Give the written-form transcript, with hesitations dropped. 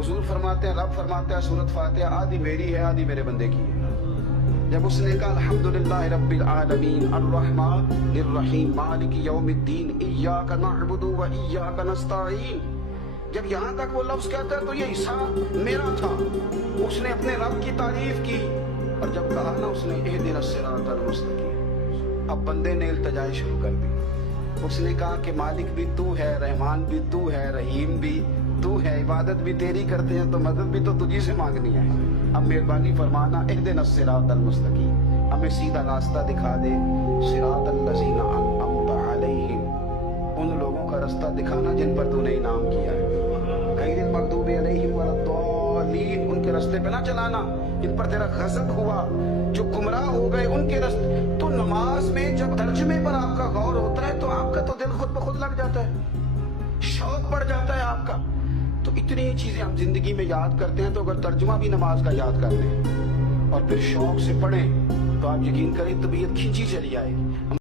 حضور فرماتے ہیں، رب فرماتا ہے سورۃ فاتحہ آدھی میری ہے آدھی میرے بندے کی ہے۔ جب اس نے کہا الحمدللہ رب العالمین الرحمن الرحیم مالک یوم الدین ایاک نعبد و ایاک نستعین، جب یہاں تک وہ لفظ کہتا ہے تو یہ حصہ میرا تھا۔ اس نے اپنے رب کی تعریف کی، اور جب کہا نا اس نے اہدنا الصراط المستقیم، اب بندے نے التجائیں شروع کر دی۔ اس نے کہا کہ مالک بھی تو ہے، رحمان بھی تو ہے، رحیم بھی تو ہے، عبادت بھی تیری کرتے ہیں تو مدد بھی تو تجھی سے مانگنی ہے۔ اب مہربانی فرمانا اہدنا الصراط المستقیم، ہمیں سیدھا راستہ دکھا دے، صراط الذین انعمت علیہم، ان لوگوں کا راستہ دکھانا جن پر تو نے انعام کیا ہے، غیر المغضوب علیہم ولا الضالین، ان کے راستے پہ نہ چلانا جن پر تیرا غضب ہوا، جو گمراہ ہو گئے ان کے راستے۔ تو نماز میں جب ترجمے پر آپ کا غور ہوتا ہے تو آپ کا تو دل خود بخود لگ جاتا ہے، شوق بڑھ جاتا ہے آپ کا۔ تو اتنی چیزیں ہم زندگی میں یاد کرتے ہیں، تو اگر ترجمہ بھی نماز کا یاد کر لیں اور پھر شوق سے پڑھیں تو آپ یقین کریں طبیعت کھینچی چلی آئے گی۔